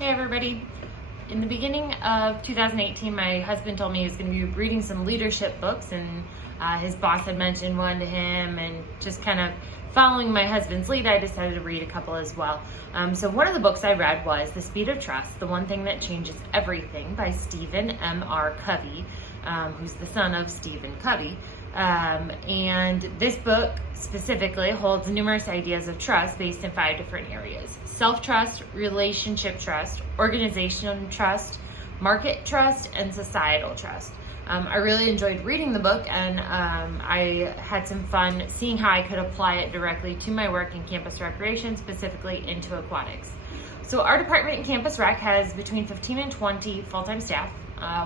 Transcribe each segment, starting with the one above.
Hey everybody. In the beginning of 2018, my husband told me he was going to be reading some leadership books, and his boss had mentioned one to him, and just kind of following my husband's lead, I decided to read a couple as well. So one of the books I read was The Speed of Trust, The One Thing That Changes Everything by Stephen M.R. Covey, who's the son of Stephen Covey. And this book specifically holds numerous ideas of trust based in 5 different areas: self-trust, relationship trust, organizational trust, market trust, and societal trust. I really enjoyed reading the book, and I had some fun seeing how I could apply it directly to my work in campus recreation, specifically into aquatics. So our department in campus rec has between 15 and 20 full-time staff.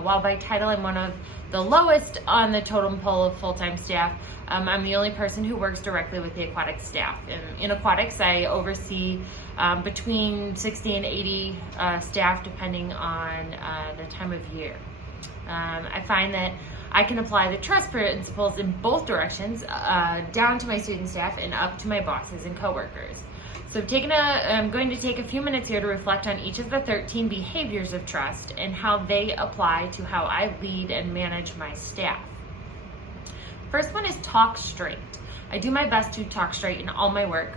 While by title I'm one of the lowest on the totem pole of full-time staff, I'm the only person who works directly with the aquatic staff. In aquatics, I oversee between 60 and 80 staff, depending on the time of year. I find that I can apply the trust principles in both directions, down to my student staff and up to my bosses and coworkers. So I'm going to take a few minutes here to reflect on each of the 13 behaviors of trust and how they apply to how I lead and manage my staff. First one is talk straight. I do my best to talk straight in all my work,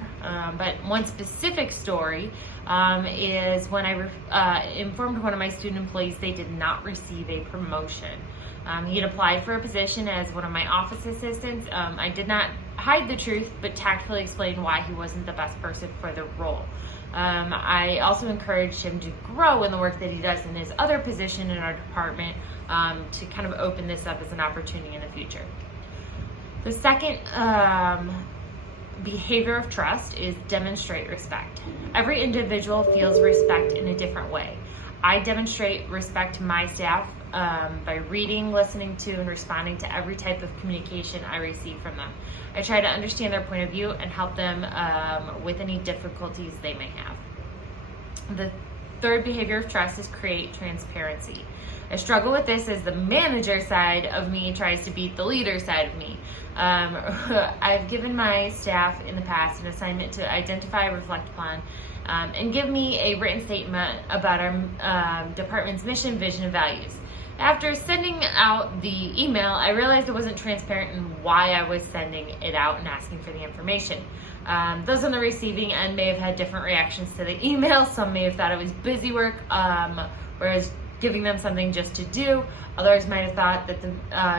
but one specific story is when I informed one of my student employees they did not receive a promotion. He had applied for a position as one of my office assistants. I did not hide the truth, but tactfully explained why he wasn't the best person for the role. I also encouraged him to grow in the work that he does in his other position in our department, to kind of open this up as an opportunity in the future. The second behavior of trust is demonstrate respect. Every individual feels respect in a different way. I demonstrate respect to my staff by reading, listening to, and responding to every type of communication I receive from them. I try to understand their point of view and help them with any difficulties they may have. The third behavior of trust is create transparency. I struggle with this as the manager side of me tries to beat the leader side of me. I've given my staff in the past an assignment to identify, reflect upon, and give me a written statement about our department's mission, vision, and values. After sending out the email, I realized it wasn't transparent in why I was sending it out and asking for the information. Those on the receiving end may have had different reactions to the email. Some may have thought it was busy work, whereas giving them something just to do. Others might have thought that the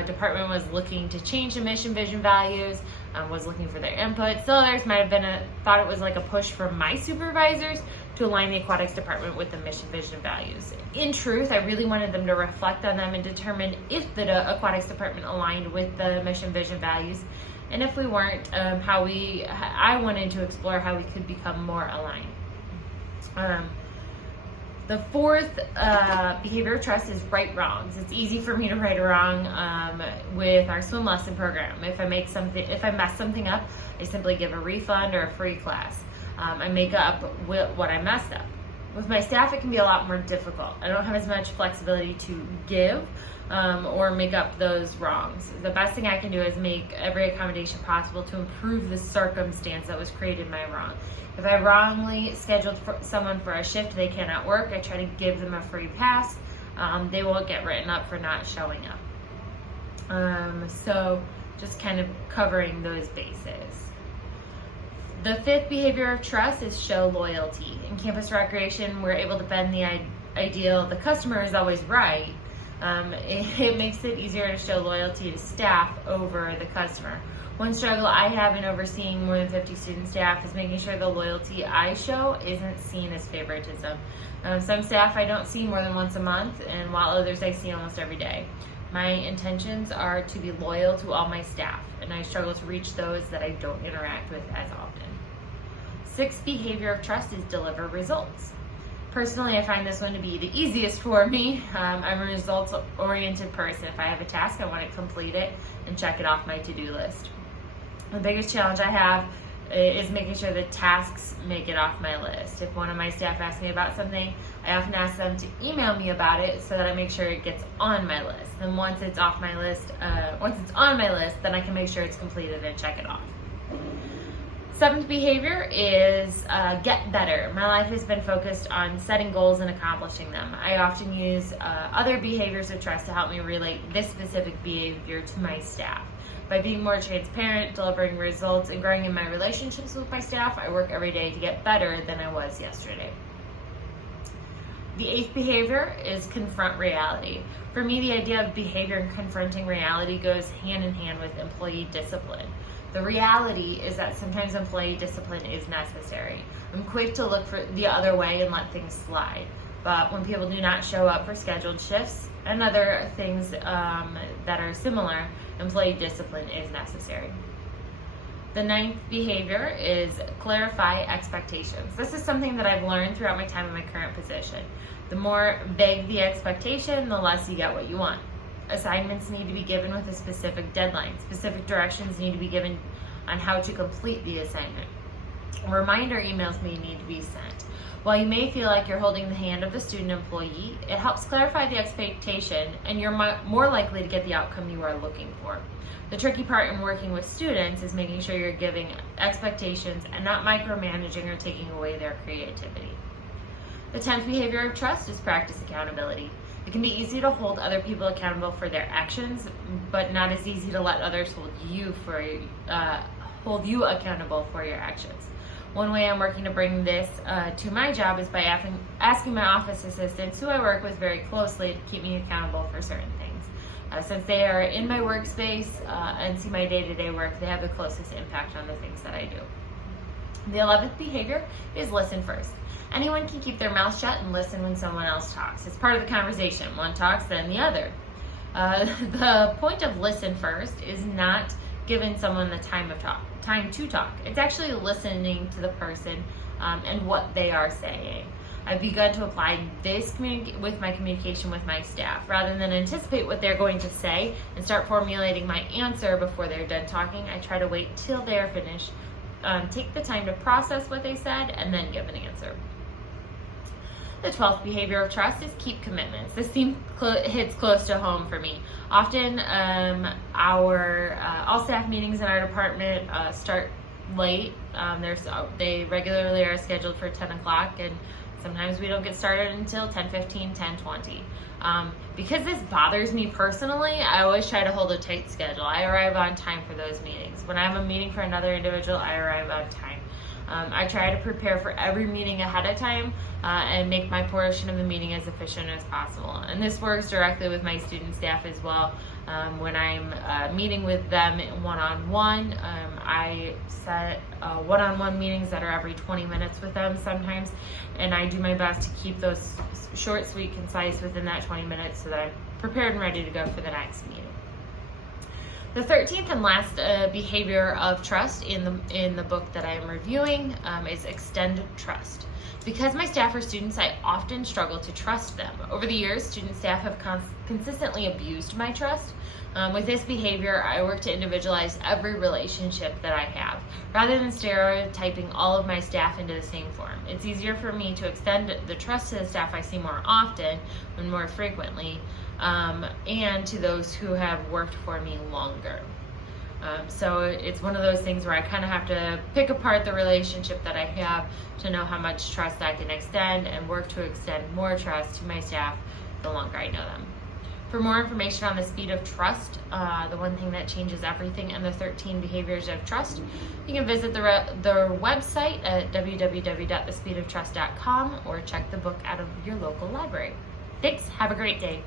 department was looking to change the mission, vision, values, was looking for their input. Still others might have thought it was like a push from my supervisors to align the aquatics department with the mission, vision, values. In truth, I really wanted them to reflect on them and determine if the aquatics department aligned with the mission, vision, values, and if we weren't, I wanted to explore how we could become more aligned. The fourth behavior of trust is right wrongs. It's easy for me to right a wrong with our swim lesson program. If I mess something up, I simply give a refund or a free class. I make up what I messed up. With my staff, it can be a lot more difficult. I don't have as much flexibility to give or make up those wrongs. The best thing I can do is make every accommodation possible to improve the circumstance that was created by wrong. If I wrongly scheduled someone for a shift they cannot work, I try to give them a free pass. They won't get written up for not showing up. So just kind of covering those bases. The fifth behavior of trust is show loyalty. In campus recreation, we're able to bend the ideal the customer is always right. It makes it easier to show loyalty to staff over the customer. One struggle I have in overseeing more than 50 student staff is making sure the loyalty I show isn't seen as favoritism. Some staff I don't see more than once a month, and while others I see almost every day. My intentions are to be loyal to all my staff, and I struggle to reach those that I don't interact with as often. Sixth behavior of trust is deliver results. Personally, I find this one to be the easiest for me. I'm a results-oriented person. If I have a task, I want to complete it and check it off my to-do list. The biggest challenge I have is making sure the tasks make it off my list. If one of my staff asks me about something, I often ask them to email me about it so that I make sure it gets on my list. And once it's on my list, then I can make sure it's completed and check it off. Seventh behavior is get better. My life has been focused on setting goals and accomplishing them. I often use other behaviors of trust to help me relate this specific behavior to my staff. By being more transparent, delivering results, and growing in my relationships with my staff, I work every day to get better than I was yesterday. The eighth behavior is confront reality. For me, the idea of behavior and confronting reality goes hand in hand with employee discipline. The reality is that sometimes employee discipline is necessary. I'm quick to look for the other way and let things slide. But when people do not show up for scheduled shifts and other things that are similar, employee discipline is necessary. The ninth behavior is clarify expectations. This is something that I've learned throughout my time in my current position. The more vague the expectation, the less you get what you want. Assignments need to be given with a specific deadline. Specific directions need to be given on how to complete the assignment. Reminder emails may need to be sent. While you may feel like you're holding the hand of the student employee, it helps clarify the expectation and you're more likely to get the outcome you are looking for. The tricky part in working with students is making sure you're giving expectations and not micromanaging or taking away their creativity. The 10th behavior of trust is practice accountability. It can be easy to hold other people accountable for their actions, but not as easy to let others hold you accountable for your actions. One way I'm working to bring this to my job is by asking my office assistants, who I work with very closely, to keep me accountable for certain things. Since they are in my workspace and see my day-to-day work, they have the closest impact on the things that I do. The 11th behavior is listen first. Anyone can keep their mouth shut and listen when someone else talks. It's part of the conversation. One talks, then the other. The point of listen first is not giving someone the time to talk. It's actually listening to the person and what they are saying. I've begun to apply this with my communication with my staff. Rather than anticipate what they're going to say and start formulating my answer before they're done talking, I try to wait till they're finished, take the time to process what they said, and then give an answer. The 12th behavior of trust is keep commitments. This theme hits close to home for me. Often our all staff meetings in our department start late. They regularly are scheduled for 10 o'clock, and sometimes we don't get started until 10:15, 10:20. Because this bothers me personally, I always try to hold a tight schedule. I arrive on time for those meetings. When I have a meeting for another individual, I arrive on time. I try to prepare for every meeting ahead of time and make my portion of the meeting as efficient as possible. And this works directly with my student staff as well. When I'm meeting with them one-on-one, I set one-on-one meetings that are every 20 minutes with them sometimes, and I do my best to keep those short, sweet, concise within that 20 minutes so that I'm prepared and ready to go for the next meeting. The 13th and last behavior of trust in the book that I am reviewing is extend trust. Because my staff are students, I often struggle to trust them. Over the years, student staff have consistently abused my trust. With this behavior, I work to individualize every relationship that I have, rather than stereotyping all of my staff into the same form. It's easier for me to extend the trust to the staff I see more often and more frequently, and to those who have worked for me longer. So it's one of those things where I kind of have to pick apart the relationship that I have to know how much trust I can extend and work to extend more trust to my staff the longer I know them. For more information on the speed of trust, the one thing that changes everything, and the 13 behaviors of trust, you can visit their website at www.thespeedoftrust.com or check the book out of your local library. Thanks. Have a great day.